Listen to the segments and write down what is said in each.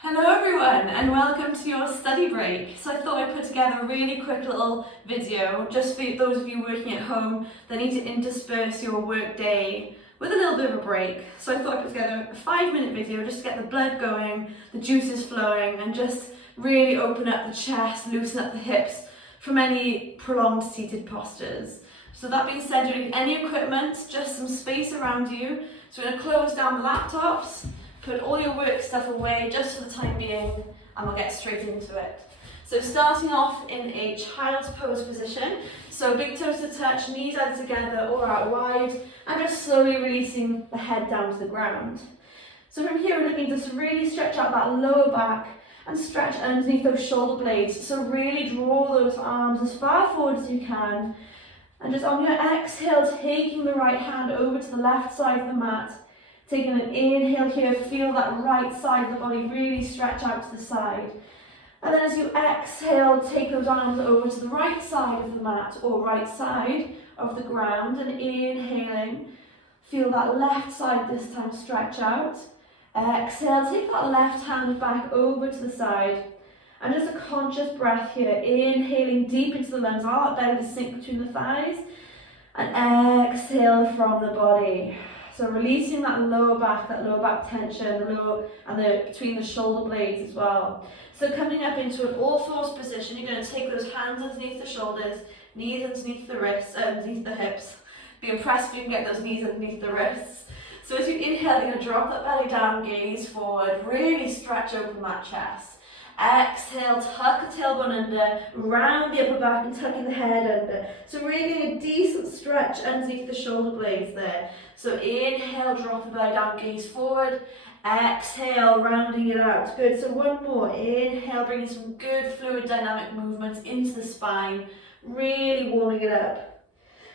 Hello everyone and welcome to your study break. So I thought I'd put together a really quick little video just for those of you working at home that need to intersperse your work day with a little bit of a break. So I thought I'd put together a 5-minute video just to get the blood going, the juices flowing, and just really open up the chest, loosen up the hips from any prolonged seated postures. So that being said, don't need any equipment, just some space around you. So we're going to close down the laptops, put all your work stuff away just for the time being, and we'll get straight into it. So starting off in a child's pose position, so big toes to touch, knees either together or out wide, and just slowly releasing the head down to the ground. So from here we're looking to really stretch out that lower back and stretch underneath those shoulder blades. So really draw those arms as far forward as you can, and just on your exhale, taking the right hand over to the left side of the mat. Taking an inhale here, feel that right side of the body really stretch out to the side. And then as you exhale, take those arms over to the right side of the mat or right side of the ground, and inhaling, feel that left side this time stretch out. Exhale, take that left hand back over to the side. And just a conscious breath here, inhaling deep into the lungs, allow that belly to sink between the thighs, and exhale from the body. So releasing that lower back tension, between the shoulder blades as well. So coming up into an all-fours position, you're going to take those hands underneath the shoulders, knees underneath the wrists, underneath the hips. Be impressed if you can get those knees underneath the wrists. So as you inhale, you're going to drop that belly down, gaze forward, really stretch open that chest. Exhale, tuck the tailbone under, round the upper back and tucking the head under. So really getting a decent stretch underneath the shoulder blades there. So inhale, drop the belly down, gaze forward. Exhale, rounding it out. Good, so one more. Inhale, bringing some good fluid dynamic movements into the spine, really warming it up.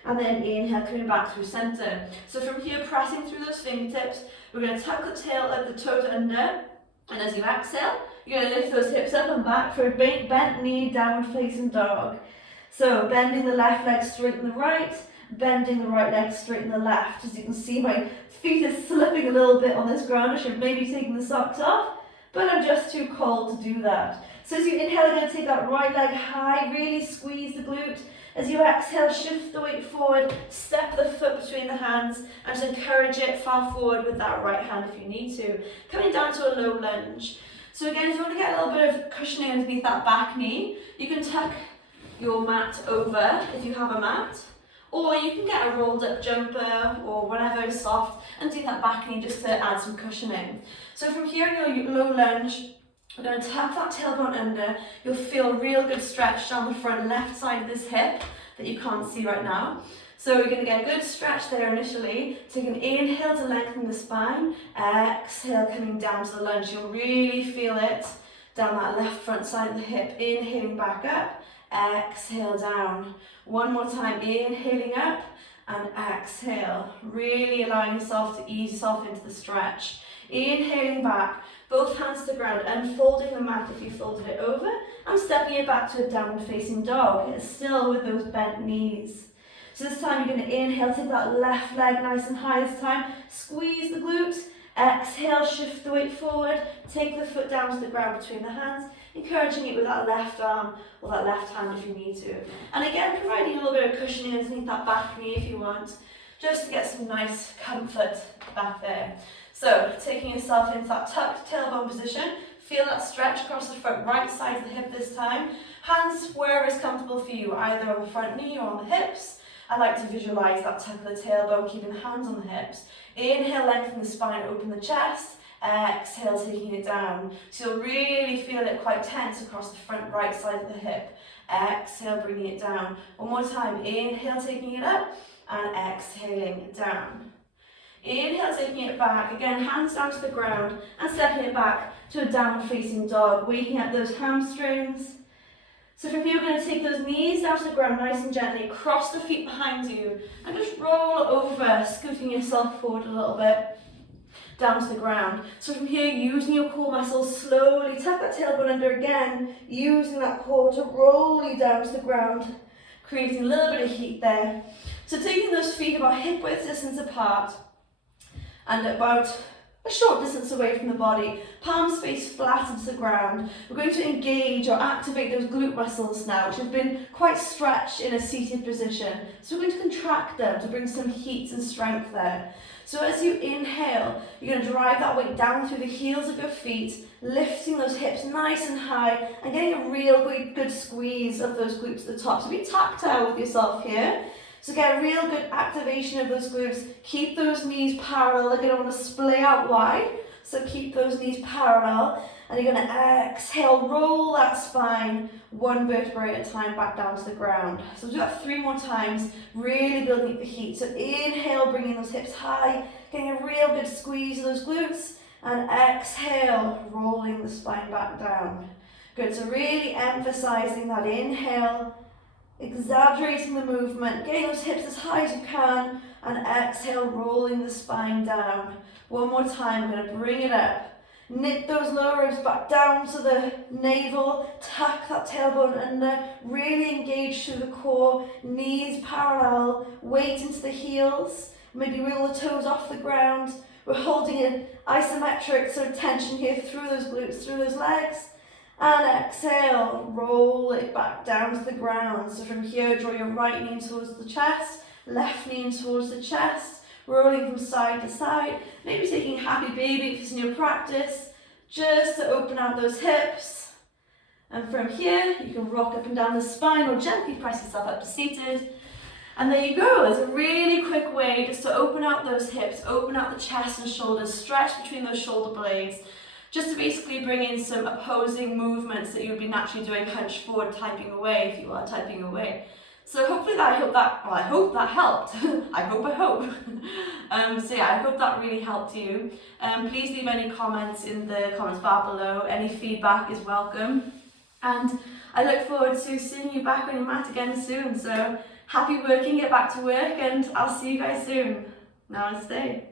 And then inhale, coming back through center. So from here, pressing through those fingertips, we're going to tuck the tail at the toes under. And as you exhale, you're going to lift those hips up and back for a bent knee, downward facing dog. So bending the left leg straight in the right, bending the right leg straight in the left. As you can see, my feet are slipping a little bit on this ground. I should maybe taking the socks off, but I'm just too cold to do that. So as you inhale, you're going to take that right leg high, really squeeze the glute. As you exhale, shift the weight forward, step the foot between the hands, and just encourage it far forward with that right hand if you need to. Coming down to a low lunge. So again, if you want to get a little bit of cushioning underneath that back knee, you can tuck your mat over if you have a mat, or you can get a rolled up jumper or whatever is soft and do that back knee just to add some cushioning. So from here in your low lunge, we're going to tuck that tailbone under. You'll feel a real good stretch down the front left side of this hip that you can't see right now. So you're going to get a good stretch there initially. Take an inhale to lengthen the spine. Exhale, coming down to the lunge. You'll really feel it down that left front side of the hip. Inhaling back up. Exhale down. One more time. Inhaling up and exhale. Really allowing yourself to ease yourself into the stretch. Inhaling back. Both hands to the ground, unfolding the mat if you folded it over, and stepping it back to a downward facing dog, still with those bent knees. So this time you're going to inhale, take that left leg nice and high this time, squeeze the glutes, exhale, shift the weight forward, take the foot down to the ground between the hands, encouraging it with that left arm or that left hand if you need to. And again, providing a little bit of cushioning underneath that back knee if you want, just to get some nice comfort back there. So, taking yourself into that tucked tailbone position, feel that stretch across the front right side of the hip this time. Hands wherever is comfortable for you, either on the front knee or on the hips. I like to visualize that tuck of the tailbone, keeping the hands on the hips. Inhale, lengthen the spine, open the chest. Exhale, taking it down. So you'll really feel it quite tense across the front right side of the hip. Exhale, bringing it down. One more time, inhale, taking it up, and exhaling down. Inhale, taking it back, again, hands down to the ground and stepping it back to a downward facing dog, waking up those hamstrings. So from here, we're going to take those knees down to the ground nice and gently, cross the feet behind you and just roll over, scooting yourself forward a little bit, down to the ground. So from here, using your core muscles, slowly tuck that tailbone under again, using that core to roll you down to the ground, creating a little bit of heat there. So taking those feet about hip width distance apart, and about a short distance away from the body, palms face flat into the ground. We're going to engage or activate those glute muscles now, which have been quite stretched in a seated position. So we're going to contract them to bring some heat and strength there. So as you inhale, you're going to drive that weight down through the heels of your feet, lifting those hips nice and high and getting a real good squeeze of those glutes at the top. So be tactile with yourself here. So get a real good activation of those glutes. Keep those knees parallel. They're going to want to splay out wide. So keep those knees parallel. And you're going to exhale, roll that spine one vertebrae at a time back down to the ground. So do that 3 more times, really building up the heat. So inhale, bringing those hips high, getting a real good squeeze of those glutes. And exhale, rolling the spine back down. Good, so really emphasizing that inhale, exaggerating the movement, getting those hips as high as you can, and exhale, rolling the spine down. One more time, we're going to bring it up. Knit those lower ribs back down to the navel, tuck that tailbone under, really engage through the core, knees parallel, weight into the heels, maybe wiggle the toes off the ground. We're holding an isometric sort of tension here through those glutes, through those legs. And exhale, roll it back down to the ground. So from here, draw your right knee towards the chest, left knee towards the chest, rolling from side to side. Maybe taking happy baby if it's in your practice, just to open out those hips. And from here, you can rock up and down the spine or gently press yourself up to seated. And there you go. There's a really quick way just to open out those hips, open out the chest and shoulders, stretch between those shoulder blades, just to basically bring in some opposing movements that you would be naturally doing hunched forward, typing away if you are typing away. So hopefully I hope that helped. I hope. So yeah, I hope that really helped you. Please leave any comments in the comments bar below. Any feedback is welcome. And I look forward to seeing you back on your mat again soon. So happy working, get back to work, and I'll see you guys soon. Namaste.